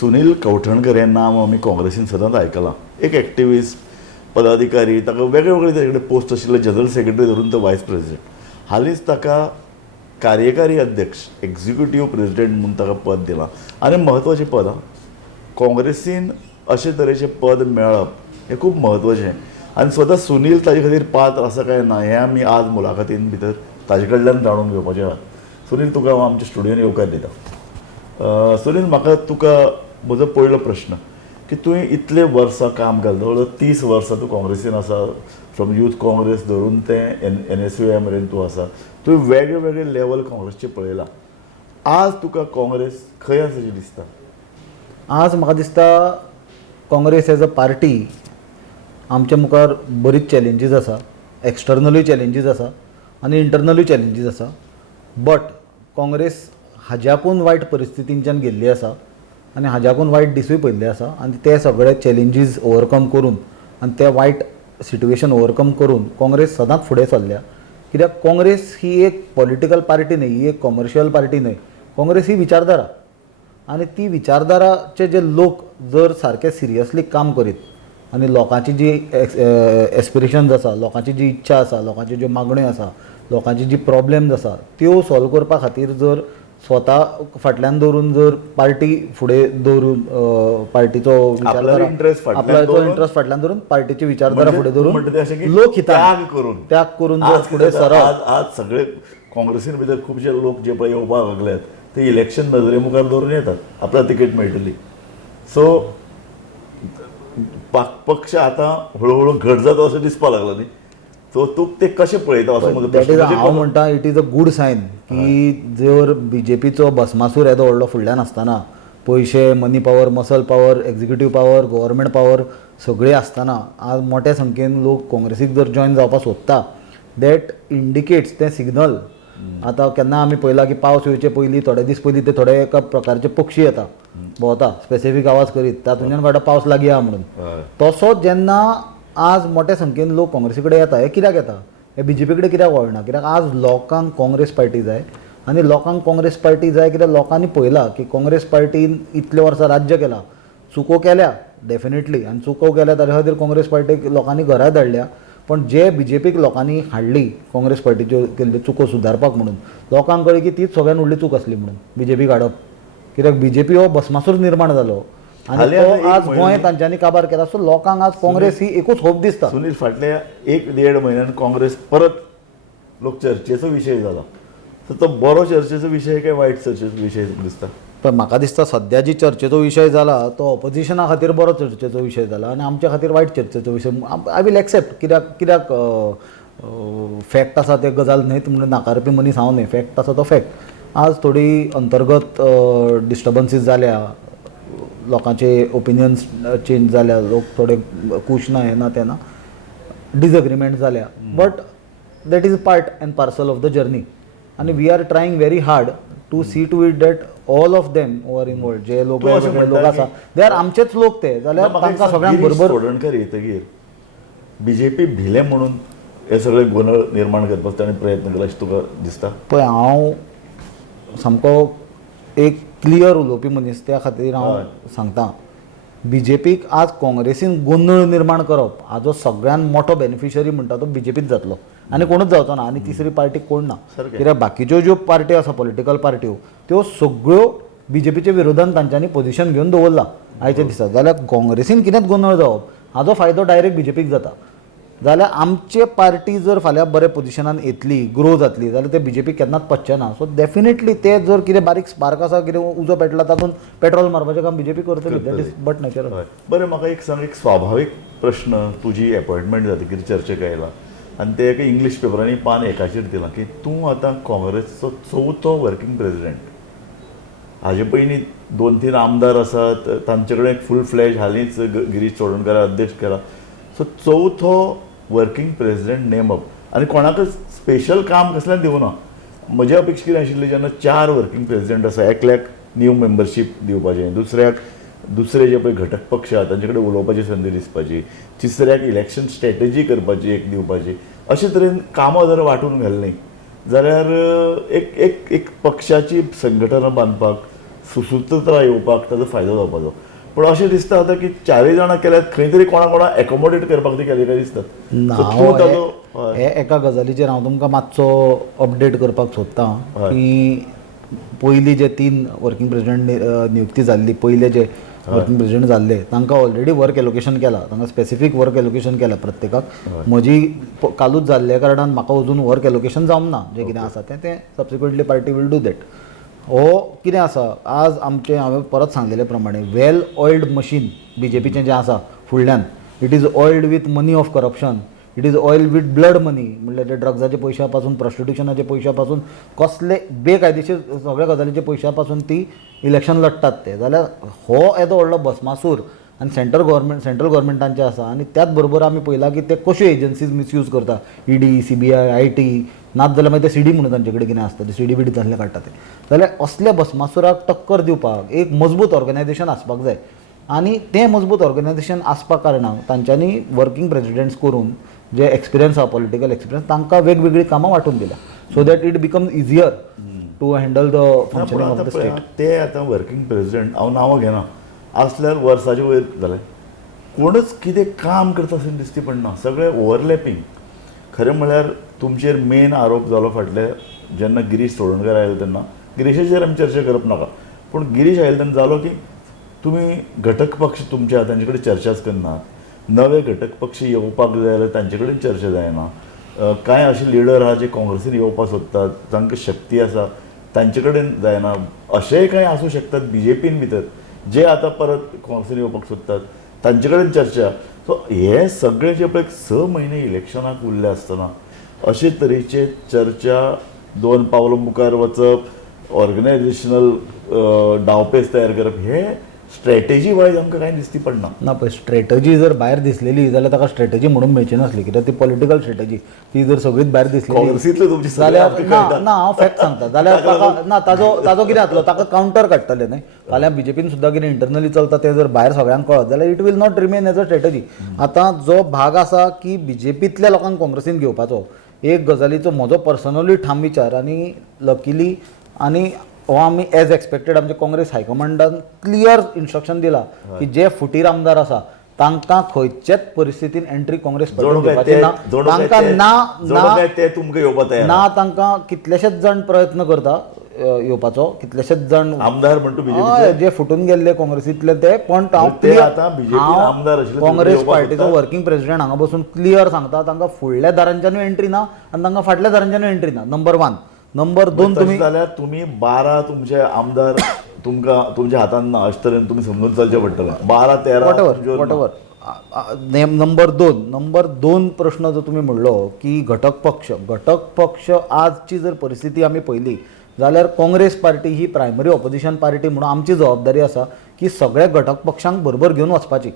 सुनील कवठणकर हे नाव आमी काँग्रेसीन सदांच आयकलां. एक एक्टिविस्ट पदाधिकारी, ताका वेगळे वेगळे ताचे कडेन पोस्ट आशिल्ले, जनरल सेक्रेटरी धरून तो वायस प्रेसिडेंट. हालींच ताका कार्यकारी अध्यक्ष एक्झिक्युटिव्ह प्रेसिडेंट म्हणून ताका पद दिलां आनी म्हत्वाचें पद. काँग्रेसीन अशे तरेचें पद मेळप हें खूब म्हत्वाचें आनी स्वता सुनील ताजे खातीर पात्र आसा काय ना हें आमी आज मुलाखतीन भितर ताजे कडल्यान जाणून घेवपाचें आहा. सुनील, तुका हांव आमच्या स्टुडियोन येवकार दिता. सुनील, म्हाका तुका म्हजो पयलो प्रश्न की तुवें इतले वर्सां काम केलें, जवळ 30 वर्सां तूं काँग्रेसीन आसा. फ्रॉम यूथ काँग्रेस धरून ते NSUI मेरेन तूं आसा. तुवें वेगळे वेगळे लेवल काँग्रेसचे पळयला. आज तुका काँग्रेस खंय आसाची दिसता? आज म्हाका दिसता काँग्रेस एज अ पार्टी आमच्या मुखार बरीच चॅलेंजीस आसा. एक्सटर्नलूय चॅलेंजीस आसा आनी इंटरनलूय चॅलेंजीस आसा. बट काँग्रेस हाज्याकून वायट परिस्थितींच्यान गेल्ली आसा आनी हाज्याकून वायट दिसूय पयल्ले आसा आनी ते सगळे चॅलेंजीस ओवरकम करून आनी ते वायट सिट्युएशन ओवरकम करून काँग्रेस सदांच फुडें सरल्या. कित्याक काँग्रेस ही एक पॉलिटिकल पार्टी न्हय, ही एक कमर्शियल पार्टी न्हय. काँग्रेस ही विचारधारा आनी ती विचारधाराचे जे लोक जर सारके सिरियसली काम करीत आनी लोकांची जी एस्पिरेशन्स आसा, लोकांची जी इच्छा आसा, लोकांची ज्यो मागण्यो आसा, लोकांची जी प्रॉब्लेम्स आसा त्यो सॉल्व करपा खातीर जर स्वता फाटल्यान दवरून जर पार्टी फुडें दवरून पार्टीचो विचारधारा आपलो इंट्रस्ट फाटल्यान दवरून पार्टीची विचारधारा फुडें दवरून लोक हिताक करून जर फुडें सरप. आज सगळे काँग्रेसीन भितर खुबशे लोक जे पळय येवपाक लागल्यात ते इलेक्शन नजरे मुखार दवरून येतात, आपल्याक तिकेट मेळटली. सो पक्ष आतां हळूहळू घट जाता अशें दिसपाक लागला न्ही. सो तूं ते कशें पळयता असो म्हजो प्रश्न. हांव म्हणटा it is a good sign की जर BJPचो भस्मासूर येदो व्हडलो फुडल्यान आसतना, पयशे, money power, muscle power, executive power, government power सगळी आसतना आज मोठ्या संख्येन लोक काँग्रेसीक जर जॉयन जावपाक सोदता, दॅट इंडिकेट्स तें सिग्नल. आतां केन्ना आमी पळयलां की पावस येवचे पयलीं थोडे दीस पयलीं ते थोडे एका प्रकारचे पक्षी येता, भोंवता स्पेसिफीक आवाज करीत, तातूंतल्यान कळटा पावस लागीं आहा म्हणून. तसोच जेन्ना आज मोठ्या संख्येन लोक काँग्रेसी कडेन येता, हे कित्याक येता? हे BJP कडेन कित्याक वळना? कित्याक आज लोकांक काँग्रेस पार्टी जाय आनी लोकांक काँग्रेस पार्टी जाय कित्याक लोकांनी पळयलां की काँग्रेस पार्टीन इतले वर्सां राज्य केलां. चुको केल्या डेफिनेटली आनी चुको केल्या ताचे खातीर काँग्रेस पार्टीक लोकांनी घरा धाडल्या. पण जे BJPक लोकांनी हाडली काँग्रेस पार्टीच्यो केल्ल्यो चुको सुदारपाक म्हणून, लोकांक कळ्ळी की तीच सगळ्यान व्हडली चूक आसली म्हणून BJPक हाडप. कित्याक BJP हो भस्मासूर निर्माण जालो आनी तो आज गोंय तांच्यांनी काबार केला. सो लोकांक आज काँग्रेस ही एकूच होप दिसता. सुनील, फाटल्या 1-1.5 म्हयन्यान काँग्रेस परत लोक चर्चेचो विशय जाला. सो तो बरो चर्चेचो विशय काय वायट चर्चेचो विशय दिसता? पण म्हाका दिसता सद्या जी चर्चेचो विशय जाला तो ऑपोजिशना खातीर बरो चर्चेचो विशय जाला आनी आमच्या खातीर वायट चर्चेचो विशय. I will accept. कित्याक फॅक्ट आसा ते गजाल न्हयत म्हणून नाकारपी मनीस हांव न्हय. फॅक्ट आसा तो फॅक्ट. आज थोडी अंतर्गत डिस्टर्बन्सीस जाल्या, लोकांचे ओपिनियन्स चेंज जाल्या, लोक थोडे खूश ना, हे ना ते ना, डिसएग्रीमेंट जाल्या. But that is part and parcel of the journey आनी we are trying very hard to see to it that all of them over involved. जे लोक लोक आसा दे आर आमचेच लोक, ते जाल्यार तांकां सगळ्यांक बरोबर. कवठणकर येतकीर BJP भिले म्हणून हे सगळे गोंधळ निर्माण करपाक ताणें प्रयत्न केला अशें तुका दिसता? पळय, हांव सामको एक क्लियर उलोवपी मनीस, त्या खातीर हांव सांगता BJPक आज काँग्रेसीन गोंधळ निर्माण करप हाजो सगळ्यान मोठो बेनिफिशरी म्हणटा तो BJPच जातलो आनी कोणूच जावचो ना. आनी तिसरी पार्टी कोण ना. कित्याक बाकीच्यो ज्यो पार्टी आसा पॉलिटिकल पार्ट्यो त्यो सगळ्यो BJPच्या विरोधान तांच्यांनी पोजिशन घेवन दवरला आयच्या दिसा. जाल्यार काँग्रेसीन कितेंच गोंधळ जावप हाजो फायदो डायरेक्ट BJPक जाता. जाल्यार आमचे पार्टी जर फाल्यां बरे पोजिशनान येतली, ग्रो जातली, जाल्यार ते BJPक केन्नाच पडचें ना. सो डेफिनेटली ते जर कितें बारीक स्पार्क आसा, कितें उजो पेटला, तातूंत पेट्रोल मारपाचें काम BJP करतली. That is but natural. बरें, म्हाका एक सांग, एक स्वाभावीक प्रश्न. तुजी अपॉयंटमेंट जातकीर चर्चेक आयला आनी ते एका इंग्लीश पेपरांनी पान एकाचेर दिलां की तूं आतां काँग्रेसचो 4थो वर्कींग प्रेसिडेंट. हाजे पयलीं 2-3 आमदार आसात, तांचे कडेन फूल फ्लॅश हालींच गिरीश चोडणकारा अध्यक्ष केला. सो 4थो वर्कींग प्रेसिडेंट नेमप आनी कोणाकच स्पेशल काम कसल्यान दिवना. म्हजे अपेक्षा कितें आशिल्ली, जेन्ना 4 वर्कींग प्रेसिडेंट आसा, एकल्याक न्यू मेंबरशीप दिवपाचें, दुसरे जे पळय घटक पक्ष आसा तांचे कडेन उलोवपाची संदी दिसपाची, तिसऱ्याक इलेक्शन स्ट्रॅटेजी करपाची एक दिवपाची. अशे तरेन कामां जर वांटून घाललीं जाल्यार एक पक्षाची संघटना बांदपाक, सुसूत्रता येवपाक ताजो फायदो जावपाचो. पूण अशें दिसता आतां की चारय जाणां केल्यात खंय तरी कोणाक एकोमोडेट करपाक ती केली काय दिसतात. ना So तूं ताजो हय. हे एका गजालीचेर हांव तुमकां मातसो अपडेट करपाक सोदतां की पयलीं जे 3 वर्कींग प्रेसिडेंट नियुक्ती जाल्ली, पयले जे वर्कींग प्रेसिडेंट जाल्ले तांकां ऑलरेडी वर्क एलोकेशन केलां, तांकां स्पेसिफीक वर्क एलोकेशन केलां प्रत्येकाक. म्हजी कालूच जाल्ल्या कारणान म्हाका अजून वर्क एलोकेशन जावंक ना. जें कितें आसा तें subsequently party will do that. हो कितें आसा, आज आमचें हांवें परत सांगलेले प्रमाणे वेल ऑयल्ड मशीन BJPचें जें आसा फुडल्यान, it is oiled with money of corruption, it is oil with blood money. म्हणल्यार ते ड्रग्साच्या पयशा पासून, प्रॉस्टिट्युशनाच्या पयशा पासून, कसले बेकायदेशीर सगळ्या गजालीच्या पयशा पासून ती इलेक्शन लडटात ते. जाल्यार हो येदो व्हडलो भस्मासूर आनी सेंट्रल गव्हर्मेंटांचें आसा. आनी त्याच बरोबर आमी पळयलां की ते कश्यो एजन्सीज मिसयूज करता, ED, CBI, IT, नात जाल्यार मागीर ते CD म्हणून तांचे कडेन कितें आसता, ते CD बिडी तसले काडटा ते. जाल्यार असल्या भस्मासुराक टक्कर दिवपाक एक मजबूत ऑर्गनायझेशन आसपाक जाय. आनी तें मजबूत ऑर्गनायझेशन आसपा कारणान तांच्यांनी वर्कींग प्रेसिडेंट्स करून जे एक्सपिरियन्स आहा, पॉलिटिकल एक्सपिरियन्स, तांकां वेगवेगळी कामां वांटून दिल्या so that it become easier to handle the functioning of the state. ते आतां वर्कींग प्रेसिडेंट हांव नांवां घेना आसल्यार वर्साचे वयर जालें, कोणूच कितें काम करता अशें दिसती पडना. सगळें ओवरलॅपींग. खरें म्हळ्यार तुमचेर मेन आरोप जालो फाटले जेन्ना गिरीश चोडणकर आयलो तेन्ना. गिरीशाचेर आमी चर्चा करप नाका, पूण गिरीश आयलो तेन्ना जालो की तुमी घटक पक्ष तुमचे आहा तांचे कडेन चर्चाच करनात, नवे घटक पक्ष येवपाक जाय जाल्यार तांचे कडेन चर्चा जायना, कांय अशे लिडर आहा जे काँग्रेसीन येवपाक सोदतात, तांकां शक्ती आसा, तांचे कडेन जायना. अशेंय कांय आसूं शकतात BJPन भितर जे आतां परत काँग्रेसीन येवपाक सोदतात, तांचे कडेन चर्चा. सो हे सगळे जे पळय 6 म्हयने इलेक्शनाक उरले आसतना अशे तरेचे चर्चा, 2 पावलां मुखार वचप, ऑर्गनायझेशनल डावपेच तयार करप, हे स्ट्रॅटेजी वायज आमकां कांय दिसती पडना. ना पळय, स्ट्रॅटजी जर भायर दिसलेली जाल्यार ताका स्ट्रॅटजी म्हणून मेळची नासली, कित्याक ती पॉलिटिकल स्ट्रॅटजी ती जर सगळीच भायर दिसलेली काँग्रेसींतले तुमचे जाल्यार ना हांव फॅक्ट सांगता जाल्यार ताका ना ताजो कितें जातलो, ताका कावंटर काडटले न्हय. फाल्यां BJPन सुद्दां कितें इंटरनली चलता तें जर भायर सगळ्यांक कळत जाल्यार it will not remain as a strategy. आतां जो भाग आसा की BJPंतल्या लोकांक काँग्रेसीन घेवपाचो, एक गजालीचो म्हजो पर्सनली ठाम विचार, आनी लकिली आनी हो आमी एज एक्सपेक्टेड आमच्या काँग्रेस हायकमांडान क्लियर इन्स्ट्रक्शन दिला की जे फुटीर आमदार आसा तांकां खंयच्याच परिस्थितीन एंट्री काँग्रेस पार्टीची ना. तांकां ना तांकां कितलेशेच जाण प्रयत्न करता येवपाचो, कितलेशेच जाण आमदार म्हणटा जे फुटून गेल्ले काँग्रेसींतले ते. पण काँग्रेस पार्टीचो वर्कींग प्रेसिडेंट हांगा बसून क्लियर सांगता तांकां फुडल्या दारांच्यानूय एंट्री ना आनी तांकां फाटल्या दारांच्यानूय एंट्री ना. नंबर 1. नंबर 2, तुम्ही 12 तुमचे आमदार तुमकां तुमच्या हातान ना अशे तरेन तुमी समजून चलचें पडटलें. 12-13 वॉटेवर. नंबर 2 प्रश्न जो तुम्ही म्हणलो की घटक पक्ष आजची जर परिस्थिती आमी पळयली जाल्यार काँग्रेस पार्टी ही प्रायमरी ऑपोजिशन पार्टी म्हणून आमची जबाबदारी आसा की सगळ्या घटक पक्षांक बरोबर घेवन वचपाची.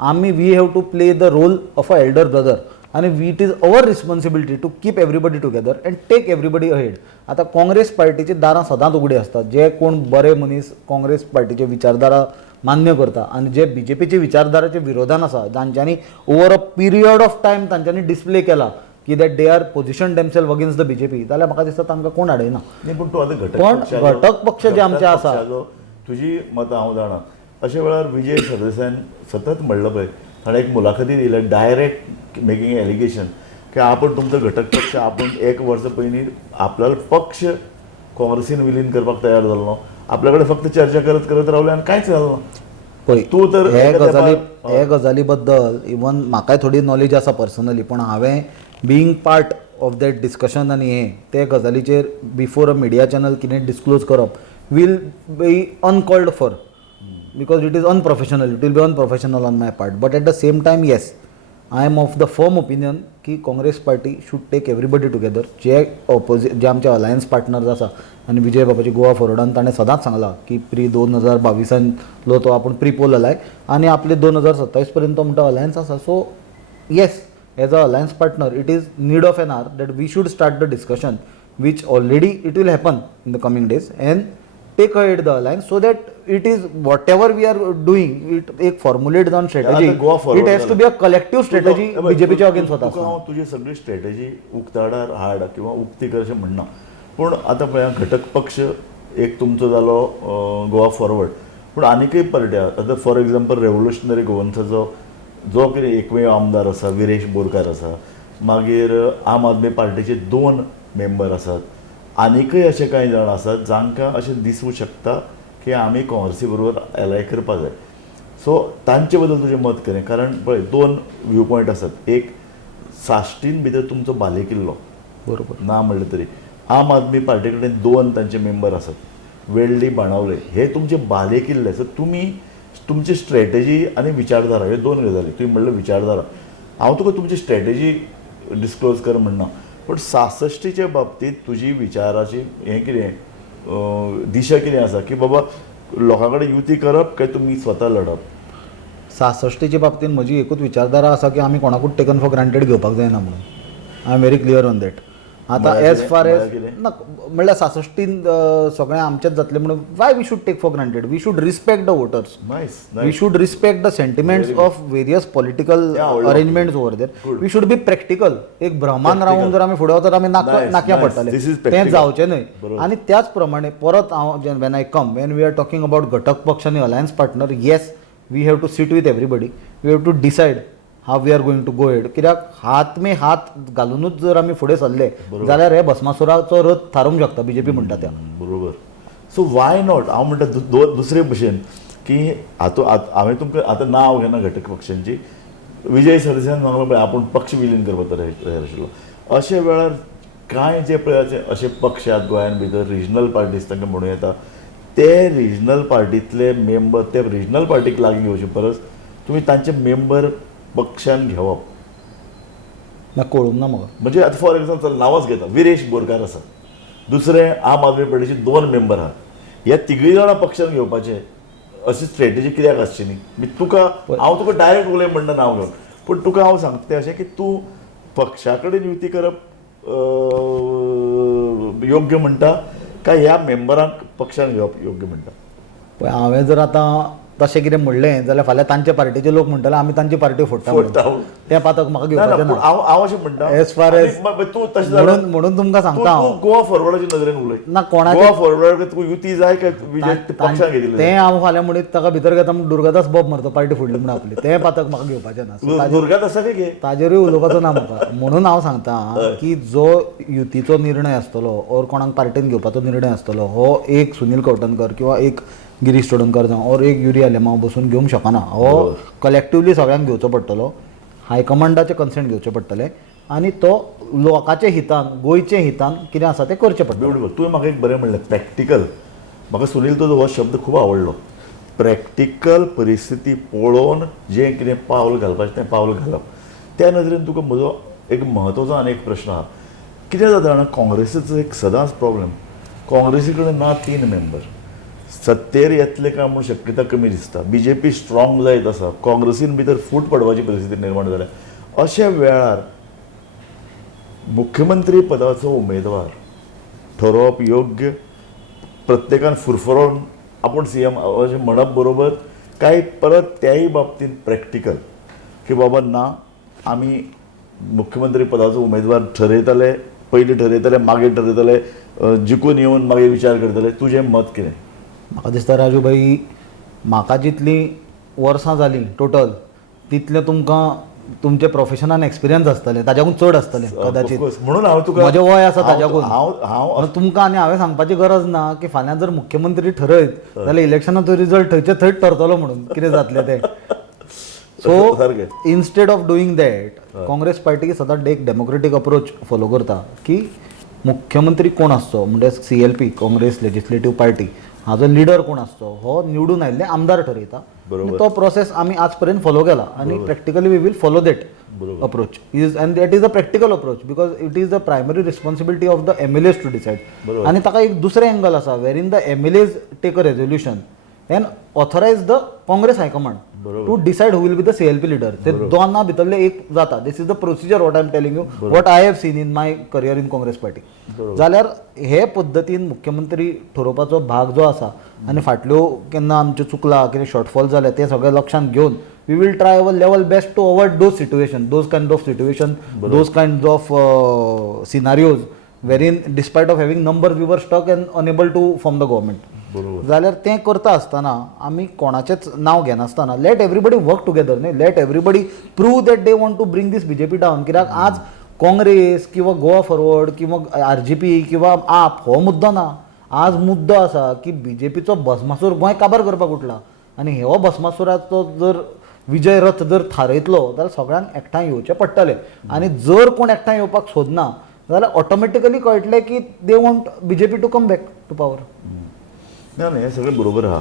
आमी we have to play the role of a elder brother आनी it is our responsibility to keep everybody together and take everybody ahead. आतां काँग्रेस पार्टीची दारां सदांच उगडीं आसतात. जे कोण बरे मनीस काँग्रेस पार्टीचे विचारधारा मान्य करता आनी जे BJPचे विचारधाराच्या विरोधान आसा, जांच्यांनी over a period of time तांच्यांनी डिस्प्ले केला की that they are position themselves against the BJP, जाल्यार म्हाका दिसता तांकां कोण आडयना. पण घटक पक्ष जे आमचे आसा, तुजी मतां हांव जाणा. अशा वेळार विजय सरदेसायन सतत म्हणलं पळय, ताणें एक मुलाखती दिल्या डायरेक्ट मेकिंग एलिगेशन की आपण तुमचो घटक पक्ष आपण 1 वर्स पयलीं आपल्याला पक्ष काँग्रेसीन विलीन करपाक तयार जालो ना, आपल्या कडेन फक्त चर्चा करत रावले आनी कांयच जालो ना. पळय तूं तर हे गजाली बद्दल इवन म्हाकाय थोडी नॉलेज आसा पर्सनली, पण हांवें being part of that discussion आनी हे ते गजालीचेर बिफोर अ मिडिया चॅनल कितें डिस्क्लोज करप will be uncalled for, because it is unprofessional, it will be unprofessional on my part. But at the same time, yes, I am of the firm opinion की Congress party should take everybody together. जे आमचे alliance partners आसा आनी विजय बाबाची गोवा फॉरवर्डान ताणें सदांच सांगला की प्री 2022 तो आपण प्रीपोल आलाय आनी आपले 2027 पर्यंत म्हणटा अलायन्स आसा. So yes, as a alliance partner it is need of an hour that we should start the discussion which already it will happen in the coming days and take ahead the alliance so that it is whatever we are doing it एक formulate down strategy, it has to be a collective strategy BJPच्या against होता. हांव तुजी सगळी strategy उक्ताडार हाड किंवा उक्ती कर अशें म्हणना, पूण आतां पळय घटक पक्ष एक तुमचो जालो गोवा फॉरवर्ड, पूण आनीकय पार्टी आहा. आतां फॉर एग्जाम्पल रेव्होल्युशनरी गोवन्साचो जो कितें एकमेव आमदार आसा विरेश बोरकार आसा, मागीर आम आदमी पार्टीचे 2 मेंबर आसात, आनीकय अशे कांय जाण आसात जांकां अशें दिसूं शकता की आमी काँग्रेसी बरोबर एलाय करपा जाय. सो तांचे बद्दल तुजें मत कितें? कारण पळय 2 व्यू पॉयंट आसात. एक साश्टीन भितर तुमचो बालेकिल्लो बरोबर. ना म्हणलें तरी आम आदमी पार्टी कडेन 2 तांचे मेंबर आसात, वेळ्ळी बाणावले, हे तुमचे बालेकिल्ले. सो तुमी तुमची स्ट्रॅटेजी आनी विचारधारा ह्यो 2 गजाली. तुवें म्हणलें विचारधारा, हांव तुका तुमची स्ट्रॅटेजी डिस्क्लोज कर म्हणना, पण 66च्या बाबतींत तुजी विचाराची हें कितें दिशा कितें आसा की बाबा लोकां कडेन युती करप काय तुमी स्वता लडप? 66च्या बाबतींत म्हजी एकूच विचारधारा आसा की आमी कोणाकूच टेकन फॉर ग्रांटेड घेवपाक जायना म्हणून. I am very clear on that. आतां एज फार एज ना म्हणल्यार 66 सगळें आमचेंच जातलें म्हणून why we should take for granted? We should respect the voters. Nice. We should respect the sentiments of various political arrangements over there. We should be practical. एक भ्रमान रावून जर आमी फुडें वचत आमी नाक्या पडटले, तें जावचें न्हय. आनी त्याच प्रमाणे परत हांव when I come when we are talking about घटक पक्ष आनी alliance partner, yes we have to sit with everybody. We have to decide how we are going to go head. कित्याक हात मे हात घालूनच जर आमी फुडें सरले जाल्यार हे भस्मासुराचो रथ थारोवंक शकता बीजेपी म्हणटा त्या. बरोबर. So why not? हांव म्हणटा दुसरे भशेन की हांवें तुमकां आतां नांव घेना घटक पक्षांची. विजय सरदेसायान सांगलें पळय आपूण पक्ष विलीन करपाक तयार आशिल्लो. अशे वेळार कांय जे पळय अशे पक्ष आहेत गोंयान भितर, रिजनल पार्टीज तांकां म्हणूं येता, ते रिजनल पार्टींतले मेंबर ते रिजनल पार्टीक लागीं घेवचे परस तुमी तांचे मेंबर पक्षान घेवप. म्हाका कळूंक ना म्हाका. म्हणजे आतां फॉर एग्जाम्पल नांवच घेता, विरेश बोरकार आसा, दुसरे आम आदमी पार्टीचे 2 मेंबर आहात, ह्या तिगूय जाणां पक्षान घेवपाचे अशी स्ट्रॅटेजी कित्याक आसची न्ही? हांव तुका डायरेक्ट उलय म्हणना नांव घेवन, पूण तुका हांव सांगता तें अशें की तूं पक्षा कडेन युती करप योग्य म्हणटा काय ह्या मेंबरांक पक्षान घेवप योग्य म्हणटा? पळय हांवें जर आतां तशें कितें म्हणलें जाल्यार फाल्यां तांचे पार्टीचे लोक म्हणटले आमी तांची पार्टी फोडटा म्हणून. तें पातक म्हाका घेवपाचें ना. हांव अशें म्हणटा एज फार एज तूं तशें म्हणून तुमकां सांगता हांव गोवा फॉरवर्डाच्या नदरेन उलय ना कोणाचे गोवा फॉरवर्ड तुका युती जाय काय पक्षान घेतिल्ली? तें हांव फाल्यां म्हणीत ताका भितर घेता म्हणून दुर्गादास बॉब मारता पार्टी फोडली म्हणून आपली. तें पातक म्हाका घेवपाचें ना. दुर्गात आसा काय घे ताजेरूय उलोवपाचो ना म्हाका. म्हणून हांव सांगता की जो युतीचो निर्णय आसतलो ओर कोणाक पार्टीन घेवपाचो निर्णय आसतलो हो एक सुनील कवटणकर किंवा एक गिरीश चोडणकर जावं ओर एक युरिया लेमांव बसून घेवंक शकना. हो कलेक्टिवली सगळ्यांक घेवचो पडटलो, हायकमांडाचें कन्सेंट घेवचें पडटलें आनी तो लोकांच्या हितान गोंयचे हितान कितें आसा तें करचें पडटलें. ब्युटिफूल. तुवें म्हाका एक बरें म्हणलें प्रॅक्टिकल. म्हाका सुनील तुजो हो शब्द खूब आवडलो. प्रॅक्टिकल परिस्थिती पळोवन जें कितें पावल घालपाचें तें पावल घालप. त्या नदरेन तुका म्हजो एक म्हत्वाचो आनी एक प्रश्न आहा. कितें जाता जाणा काँग्रेसीचो एक सदांच प्रॉब्लेम, काँग्रेसी कडेन ना 3 मेंबर, सत्तेर येतले काय म्हणून शक्यता कमी दिसता. बीजेपी स्ट्रॉंग जायत आसा, काँग्रेसीन भितर फूट पडपाची परिस्थिती निर्माण जाल्या. अशा वेळार मुख्यमंत्री पदाचो उमेदवार ठरोवप योग्य, प्रत्येकान फुरफुरोन आपूण CM अशें म्हणप बरोबर, काय परत त्याय बाबतींत प्रॅक्टिकल की बाबा ना आमी मुख्यमंत्री पदाचो उमेदवार ठरयतले, पयलीं ठरयतले मागीर ठरयतले, जिखून येवन मागीर विचार करतले. तुजें मत कितें? म्हाका दिसता राजू भाई म्हाका जितलीं वर्सां जालीं टोटल तितलें तुमकां तुमचे प्रोफेशनान एक्सपिरियन्स आसतलें, ताज्याकून चड आसतलें कदाचित. म्हणून हांव तुका म्हजें वय आसा ताज्याकून. हांव तुमकां आनी हांवें सांगपाची गरज ना की फाल्यां जर मुख्यमंत्री ठरयत जाल्यार इलेक्शनाचो रिजल्ट थंयचे थंयच ठरतलो म्हणून कितें जातलें तें. So instead of doing that Congress party सदांच एक डेमोक्रेटीक अप्रोच फॉलो करता की मुख्यमंत्री कोण आसचो म्हणजे CLP काँग्रेस लेजिस्लेटीव पार्टी हाजो लिडर कोण आसचो हो निवडून आयिल्ले आमदार ठरयता. तो प्रोसेस आमी आज पर्यंत फॉलो केला आनी practically we will follow that approach is and that is a practical approach because it is the primary responsibility of the MLAs to decide. आनी ताका एक दुसरें एंगल आसा where in the MLAs take a resolution and authorise the Congress high command to decide who will be the CLP leader. ते दोना भितरले एक जाता. This is the procedure what I am telling you what I have seen in my career in Congress party. जाल्यार हे पद्दतीन मुख्यमंत्री ठरोवपाचो भाग जो आसा आनी फाटल्यो केन्ना आमच्यो चुकला कितें शॉर्टफॉल जाले ते सगळे लक्षांत घेवन we will try our level best to avoid those situation, those kind of situation, those kind of scenarios wherein despite of having numbers we were stuck and unable to form the government. बरोबर. जाल्यार तें करता आसतना आमी कोणाचेंच नांव घेनासतना let everybody work together न्ही, let everybody prove that they want to bring this BJP down. कित्याक आज काँग्रेस किंवा गोवा फॉरवर्ड किंवा RGP किंवा आप हो मुद्दो ना. आज मुद्दो आसा की बीजेपीचो भस्मासूर गोंय काबार करपाक उठला आनी हो भस्मासुराचो जर विजय रथ जर थारयतलो जाल्यार सगळ्यांक एकठांय येवचें पडटलें. आनी जर कोण एकठांय येवपाक सोदना जाल्यार ऑटोमॅटिकली कळटलें की they want BJP to come back to power. ना हें सगळें बरोबर आहा.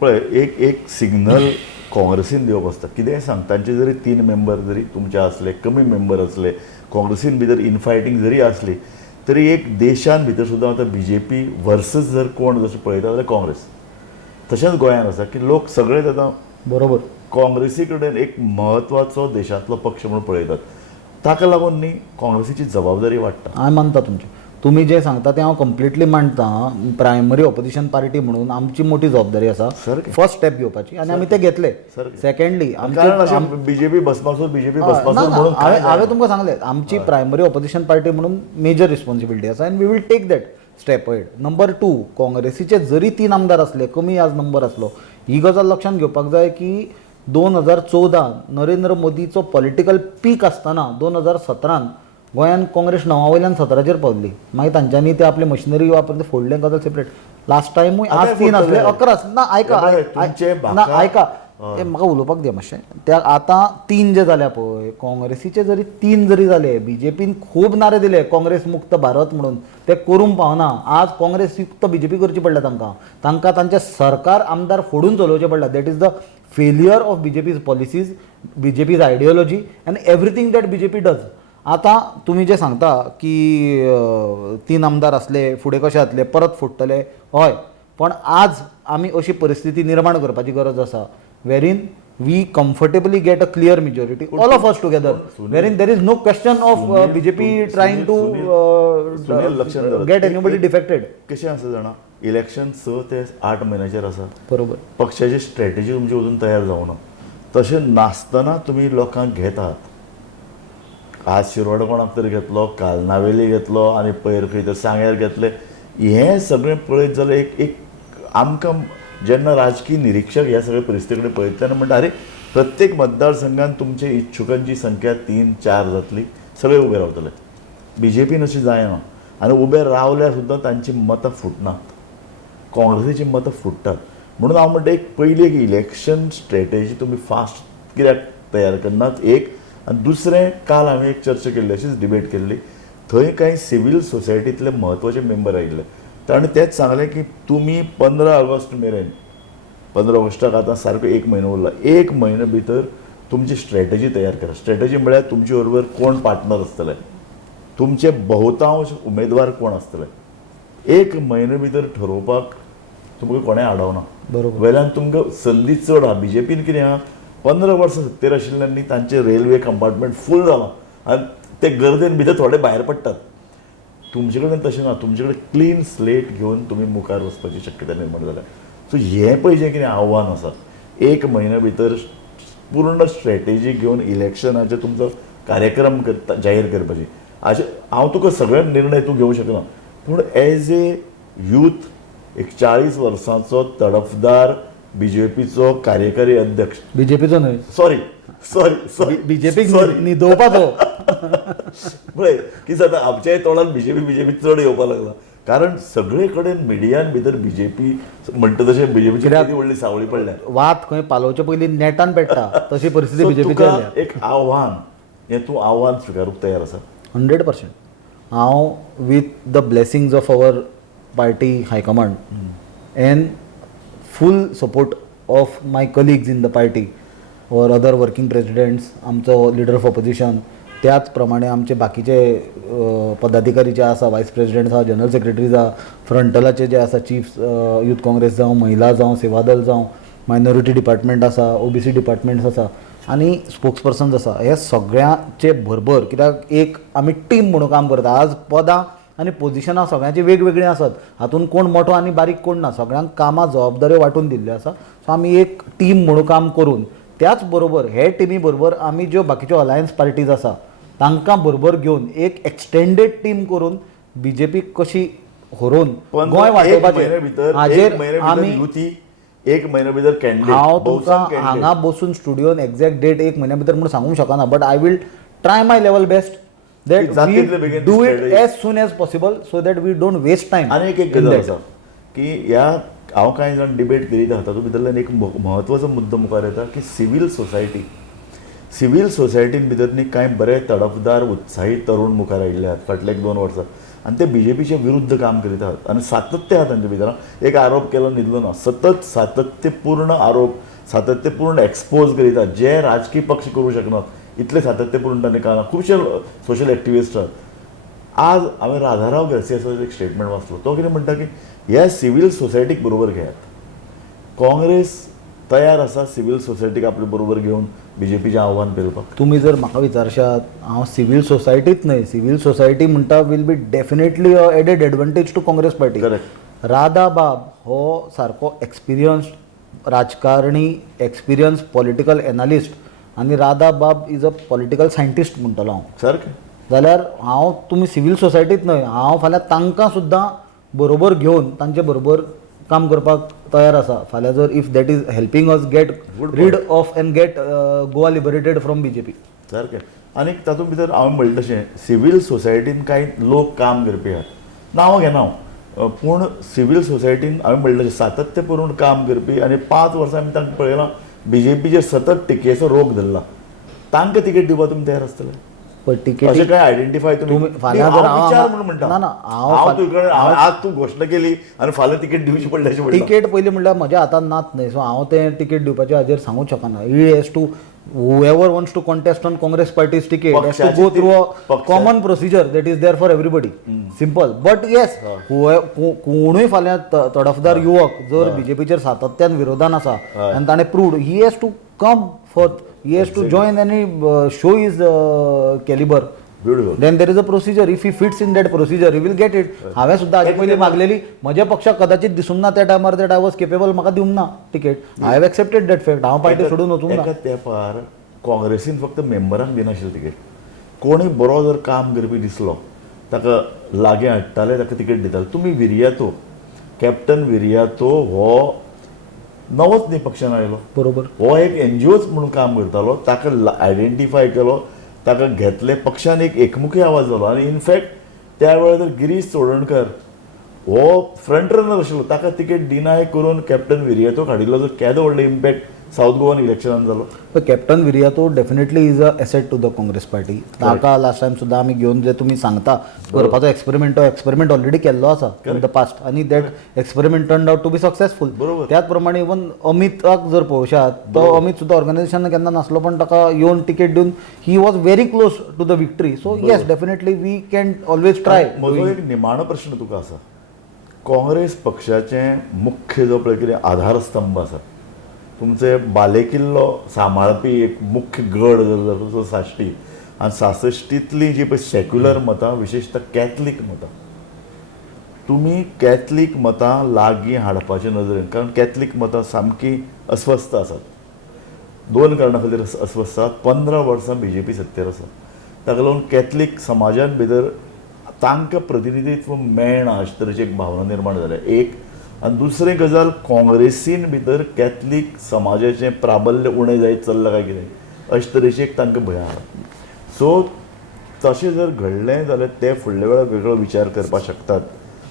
पळय एक सिग्नल काँग्रेसीन दिवप आसता. कितेंय सांग, तांचे जरी 3 मेंबर जरी तुमचे असले, कमी मेंबर असले, काँग्रेसीन भितर इनफायटींग जरी असली तरी एक देशान भितर सुद्दां आतां BJP वर्सस जर कोण जशें पळयता जाल्यार काँग्रेस. तशेंच गोंयांत आसा की लोक सगळेच आतां बरोबर काँग्रेसी कडेन एक म्हत्वाचो देशांतलो पक्ष म्हणून पळयतात. ताका लागून न्ही काँग्रेसीची जबाबदारी वाडटा. हांव मानता तुमचें. तुमी जें सांगता तें हांव कंप्लिटली मांडटा. प्रायमरी ऑपोजिशन पार्टी म्हणून आमची मोठी जबाबदारी आसा फर्स्ट स्टेप घेवपाची आनी आमी ते घेतले. सेकंडली बीजेपी भस्मासूर म्हणून हांवें तुमकां सांगलें आमची प्रायमरी ऑपोजिशन पार्टी म्हणून मेजर रिस्पॉन्सिबिलिटी आसा and we will take that step ahead. Number 2, काँग्रेसीचे जरी 3 आमदार असले, कमी आज नंबर असलो, ही गजाल लक्षांत घेवपाक जाय की 2014 नरेंद्र मोदीचो पॉलिटिकल पीक आसतना 2017 गोंयांत काँग्रेस 9 वयल्यान 17चेर पावल्ली. मागीर तांच्यांनी ते आपली मशिनरी वापरून ते फोडलें गजाल सेपरेट. लास्ट टायमूय आज 3 असले, 11 ना आयका ना आयका म्हाका उलोवपाक दिया मातशें. त्या आतां 3 जे जाल्या पळय काँग्रेसीचे जरी 3 जरी जाले, बीजेपीन खूब नारे दिले काँग्रेस मुक्त भारत म्हणून, ते करूंक पावना. आज काँग्रेस युक्त बीजेपी करची पडल्या तांकां तांचें सरकार आमदार फोडून चलोवचें पडला. That is the failure of BJP's policies, BJP's ideology and everything that BJP does. आतां तुमी जे सांगता की 3 आमदार असले फुडें कशे जातले, परत फुटतले, हय, पण आज आमी अशी परिस्थिती निर्माण करपाची गरज आसा wherein we comfortably get a clear majority, all of us together, wherein there is no question of BJP trying to get anybody defected. कशें आसा जाणा, इलेक्शन 6 ते 8 म्हयन्याचेर आसा. बरोबर. पक्षाची स्ट्रॅटेजी तुमची अजून तयार जावना. तशें नासतना तुमी लोकांक घेतात. आज शिरोड कोणाक तरी घेतलो, काल नावेली घेतलो आनी पयर खंय तर सांग्यार घेतले. हें सगळें पळयत जाल्यार एक आमकां जेन्ना राजकीय निरीक्षक ह्या सगळ्या परिस्थिती कडेन पळयता तेन्ना म्हणटा अरे प्रत्येक मतदारसंघात तुमचे इच्छुकांची संख्या 3-4 जातली, सगळे उबे रावतले. बीजेपीन अशें जायना आनी उबे रावल्यार सुद्दां तांची मतां फुटनात, काँग्रेसीची मतां फुटतात. म्हणून हांव म्हणटा एक पयली एक इलेक्शन स्ट्रॅटेजी तुमी फास्ट कित्याक तयार करनात. एक आनी दुसरें, काल हांवें एक चर्चा केल्ली, अशीच डिबेट केल्ली, थंय कांय सिवील सोसायटींतले म्हत्वाचे मेंबर आयिल्ले. ताणें तेंच सांगलें की तुमी 15 ऑगस्ट मेरेन, 15 ऑगस्टाक आतां सारको 1 म्हयनो उरला, 1 म्हयनो भितर तुमची स्ट्रॅटेजी तयार करा. स्ट्रॅटेजी म्हळ्यार तुमचे बरोबर कोण पार्टनर आसतले, तुमचे बहुतांश उमेदवार कोण आसतले, 1 म्हयने भितर ठरोवपाक तुमकां कोणें आडवना. बरोबर. वयल्यान तुमकां संदी चड आहा. बीजेपीन कितें आहा, 15 वर्सां सत्तेर आशिल्ल्यांनी तांचे रेल्वे कंपार्टमेंट फूल जाला आनी ते गर्देन भितर थोडे भायर पडटात. तुमचे कडेन तशें ना. तुमचे कडेन क्लीन स्लेट घेवन तुमी मुखार वचपाची शक्यता निर्माण जाल्या. सो हें पळय जें कितें आव्हान आसा, 1 म्हयन्या भितर पूर्ण स्ट्रॅटेजी घेवन इलेक्शनाचे तुमचो कार्यक्रम जाहीर करपाची. हांव तुका सगळे निर्णय तूं घेवंक शकना, पूण एज ए यूथ एक 40 वर्सांचो तडफदार बीजेपीचो कार्यकारी अध्यक्ष, बीजेपीचो न्हय, सॉरी बीजेपीक न्हिदोवपाचो पळय कितें जाता, आमच्याय तोंडान बीजेपी चड येवपाक लागला. कारण सगळे कडेन मिडियान भितर बीजेपी म्हणटा तशें बीजेपीची किती व्हडली सावळी पडल्या. वात खंय पालोवचे पयलीं नेटान पेट्टा तशी परिस्थिती बीजेपीची जाल्या. एक आव्हान, हें तूं आव्हान स्विकारूंक तयार आसा? 100%. हांव with the blessings of our party high command and full support of my colleagues in the party or other working presidents, आमचो लिडर ऑफ ऑपोजिशन, त्याच प्रमाणे आमचे बाकीचे पदाधिकारी जे आसा, वायस प्रेसिडेंट्स आहा, जनरल सेक्रेटरीज आहा, फ्रंटलाचे जे आसा, चीफ यूथ काँग्रेस जावं, महिला जावं, सेवादल जावं, मायनॉरिटी डिपार्टमेंट आसा, OBC डिपार्टमेंट्स आसा आनी स्पोक्स पर्सन्स आसा, हे सगळ्यांचे भरभर. कित्याक एक आमी टीम म्हणून काम करता. आज पदां आनी पोजिशनां सगळ्यांची वेगवेगळीं आसात, हातूंत कोण मोठो आनी बारीक कोण ना, सगळ्यांक कामां जबाबदाऱ्यो वांटून दिल्ल्यो आसा. सो आमी एक टीम म्हणून काम करून त्याच बरोबर हे टिमी बरोबर आमी ज्यो बाकीच्यो अलायन्स पार्टीज आसा तांकां बरोबर घेवन एक एक्सटेंडेड टीम करून BJP कशी व्हरून पण गोंय एक वांटोवपाचेर महिने भितर हाजेर आमी युती एक महिने भितर कॅन्डिडेट हांव तुमकां हांगा बसून स्टुडियोन एक्झॅक्ट डेट एक म्हयन्या भितर म्हणून सांगूंक शकना but I will try my level best that जाता तितले we begin do it strategy. As soon as possible so that we don't waste time आनी एक गजाल आसा की ह्या हांव कांय जाण डिबेट करीत आहा तातूंत भितरल्यान एक म्हत्वाचो मुद्दो मुखार येता की सिवील सोसायटीन भितर न्ही कांय बरे तडफदार उत्साही तरुण मुखार आयिल्ले आहात फाटले 1-2 वर्सां आनी ते BJPचे विरुद्ध काम करीत आहात आनी सातत्य आहा तांच्या भितर एक आरोप केलो न्हिदलो ना सतत सातत्यपूर्ण आरोप सातत्यपूर्ण एक्सपोज करीत आहात जे राजकीय पक्ष करूं शकनात इतले सातत्यपूर्ण तांणी काम खुबशे सोशल एक्टिविस्ट आहात आज हांवें राधाराव गार्सियाचो एक स्टेटमेंट वाचलो तो कितें म्हणटा की ह्या सिवील सोसायटीक बरोबर घेयात काँग्रेस तयार आसा सिवील सोसायटीक आपले बरोबर घेवन BJPचें आव्हान पेलपाक तुमी जर म्हाका विचारशात हांव सिवील सोसायटीच न्हय सिवील सोसायटी म्हणटा will be definitely added advantage to Congress party correct राधा बाब हो सारको एक्सपिरियन्स राजकारणी एक्सपिरियन्स पॉलिटिकल एनालिस्ट आनी राधा बाब इज अ पॉलिटिकल सायंटिस्ट म्हणटलो हांव सारकें जाल्यार हांव तुमी सिवील सोसायटीच न्हय हांव फाल्यां तांकां सुद्दां बरोबर घेवन तांचे बरोबर काम करपाक तयार आसा फाल्यां जर if that is helping us get rid of and get Goa liberated from BJP सारकें आनी तातूंत भितर हांवें म्हणलें तशें सिवील सोसायटीन कांय लोक काम करपी आहात नांवां घेना हांव पूण सिवील सोसायटीन हांवें म्हणलें तशें सातत्यपूर्ण काम करपी आनी 5 वर्सां आमी तांकां पळयलां BJPचेर सतत टिकेचो रोग धरला तांकां तिकेट दिवपाक तुमी तयार आसतले पण टिकेट अशें काय आयडेंटिफाय तुमी फाल्यां जर हांव विचार म्हणून म्हणटा ना, ना, हांव तुजे आज तूं घोशणा केली आनी फाल्यां तिकेट दिवची पडली अशें म्हणटा टिकेट पयलीं म्हणल्यार म्हज्या हातांत नात न्हय सो हांव तें टिकेट दिवपाच्या हाजेर सांगूंक शकना he has to whoever wants to contest on Congress party's ticket has to go through a common procedure that is there for everybody. Simple. But yes, कोणूय फाल्यां तडफदार युवक जर BJPचेर सातत्यान विरोधान आसा आनी ताणें proved he has to come forth, he has to join and show his caliber. Beautiful. Then there is a procedure. If he fits in that procedure, he will get it. हांवें सुद्दां हाजे पयलीं मागलेली म्हज्या पक्षाक कदाचित दिसूंक ना त्या टायमार दॅट आय वॉज केपेबल म्हाका दिवंक ना ticket I have accepted that fact हांव पार्टी सोडून वचूंक ना एका तेंपार काँग्रेसीन फक्त मेंबरांक दिनाशिल्लें तिकेट कोणूय बरो जर काम करपी दिसलो ताका लागीं हाडटाले ताका तिकेट दिताले तुमी विरियातो कॅप्टन विरियातो हो नवोच न्ही पक्षान आयलो बरोबर हो एक NGOच म्हणून काम करतालो ताका आयडेंटिफाय केलो ताका घेतले पक्षान एक एकमुखी आवाज जालो आनी इनफॅक्ट त्या वेळार तर गिरीश चोडणकर हो फ्रंट रनर आशिल्लो ताका तिकेट डिनाय करून कॅप्टन विरियातो हाडिल्लो जो केदो व्हडलो इम्पॅक्ट सावथ गोवन इलेक्शनान जालो captain Viriato definitely is a asset to the Congress party ताका लास्ट टायम सुद्दां आमी घेवन जे तुमी सांगता करपाचो एक्सपेरिमेंट ऑलरेडी केल्लो आसा इन द पास्ट आनी that experiment turn out to be successful बरोबर त्याच प्रमाणे इवन अमिताक जर पळोवशात तो अमित सुद्दां ऑर्गनायझेशन केन्ना नासलो पण ताका येवन टिकेट दिवन he was very close to the victory so yes definitely we can always try म्हजो एक निमाणो प्रश्न तुका आसा काँग्रेस पक्षाचें मुख्य जो पळय कितें आधारस्तंभ आसा तुमचे बालेकिल्लो सांबाळपी एक मुख्य गड जर तो साश्टी आनी 66तली जी पळय सेक्युलर मतां विशेषतः कॅथलीक मतां तुमी कॅथलीक मतां लागीं हाडपाचे नदरेन कारण कॅथलीक मतां सामकी अस्वस्थ आसात 2 कारणां खातीर अस्वस्थ आसात 15 वर्सां BJP सत्तेर आसा ताका लागून कॅथलीक समाजान भितर तांकां प्रतिनिधित्व मेळना अशे तरेची एक भावना निर्माण जाल्या एक आनी दुसरी गजाल काँग्रेसीन भितर कॅथलीक समाजाचें प्राबल्य उणें जायत चल्लां काय कितें अशे तरेची एक तांकां भंय आसा सो तशें जर घडलें जाल्यार ते फुडल्या वेळार वेगळो विचार करपाक शकतात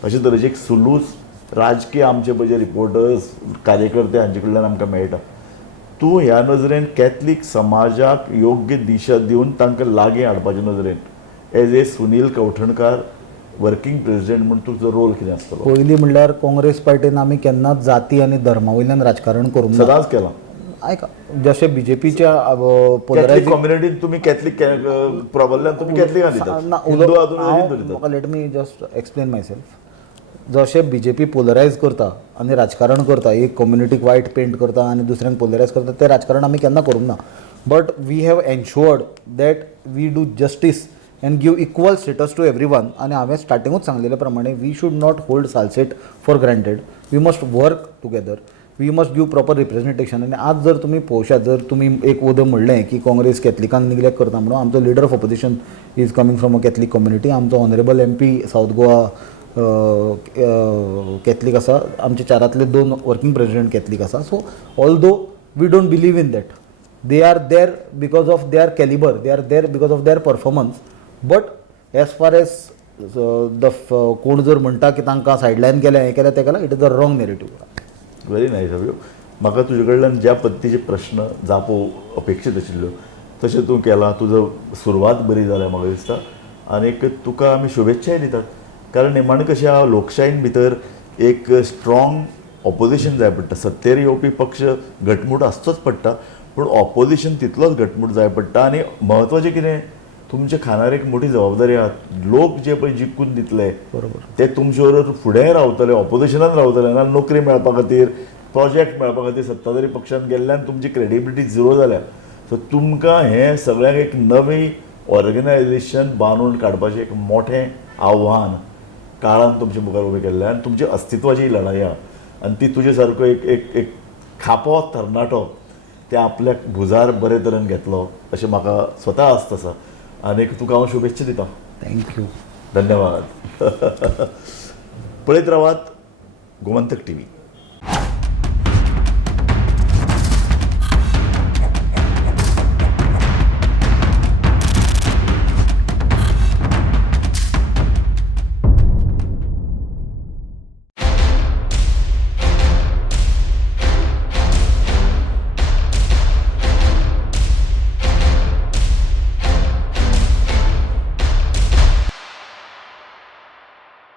अशे तरेचे एक सुलूस राजकीय आमचे पळय जे रिपोर्टर्स कार्यकर्ते हांचे कडल्यान आमकां मेळटा तूं ह्या नजरेन कॅथलीक समाजाक योग्य दिशा दिवन तांकां लागीं हाडपाचे नजरेन as a Sunil Kavathankar working president म्हणून तुजो रोल कितें आसतलो पयलीं म्हणल्यार काँग्रेस पार्टीन आमी केन्नाच जाती आनी धर्मा वयल्यान राजकारण करूंक ना सदांच केलां ऐका जशे BJPच्या कॅथलीक कम्युनिटीन तुमी कॅथलीक प्रॉब्लम तुमी कॅथलिकांक दितात हिंदू हातून म्हाका लेट मी जस्ट एक्सप्लेन माय सेल्फ जशे BJP पोलरायज करता आनी राजकारण करता एक कम्युनिटीक वायट पेंट करता आनी दुसऱ्यांक पोलरायज करता तें राजकारण आमी केन्ना करूंक ना but we have ensured that we do justice and give equal status to everyone आणि हांवें स्टार्टिंगूच सांगलेले प्रमाणे we should not hold Salcete for granted we must work together we must give proper representation. आनी आज जर तुमी पळोवशात, जर तुमी एक उदक म्हणलें की काँग्रेस कॅथलिकांक निग्लेक्ट करता म्हणून, आमचो leader of opposition is coming from a Catholic community. आमचो honourable MP South Goa Catholic आसा. आमचे 4 वर्कींग प्रेसिडेंट कॅथलीक आसा. So although we don't believe in that, they are there because of their calibre, they are there because of their performance. But as far as कोण जर म्हणटा की तांकां सायडलायन केलें, हें केलें, तें केलें, it is the wrong narrative. Very nice of you. म्हाका तुजे कडल्यान ज्या पद्दतीचे प्रश्न जावप अपेक्षीत आशिल्ल्यो तशें तूं केलां. तुजो सुरवात बरी जाल्या म्हाका दिसता. आनीक तुका आमी शुभेच्छाय दितात, कारण निमाणें कशें आहा, लोकशायेन भितर एक स्ट्रॉंग ऑपोजिशन जाय पडटा. सत्तेर येवपी पक्ष घटमूट आसचोच पडटा, पूण ऑपोजिशन तितलोच घटमूट जाय पडटा. आनी म्हत्वाचें कितें, तुमच्या खांदार एक मोठी जबाबदारी आहा. लोक जे पळय जिखून दितले बरोबर, ते तुमचे बरोबर फुडेंय रावतले, ऑपोजिशनान रावतले ना. नोकरी मेळपा खातीर, प्रोजेक्ट मेळपा खातीर सत्ताधारी पक्षान गेल्ल्यान तुमची क्रेडिबिलिटी झिरो जाल्या. सो तुमकां हें सगळ्यांक एक नवी ऑर्गनायझेशन बांदून काडपाचें एक मोठें आव्हान काळान तुमच्या मुखार उबें केल्लें, आनी तुमच्या अस्तित्वाची लढाई आहा. आनी ती तुजे सारको एक एक एक खापो तरणाटो ते आपल्याक भुजार बरे तरेन घेतलो अशें म्हाका स्वता आस्त आसा. आनीक तुका हांव शुभेच्छा दिता. थँक्यू. धन्यवाद. पळयत रावात गोमंतक TV.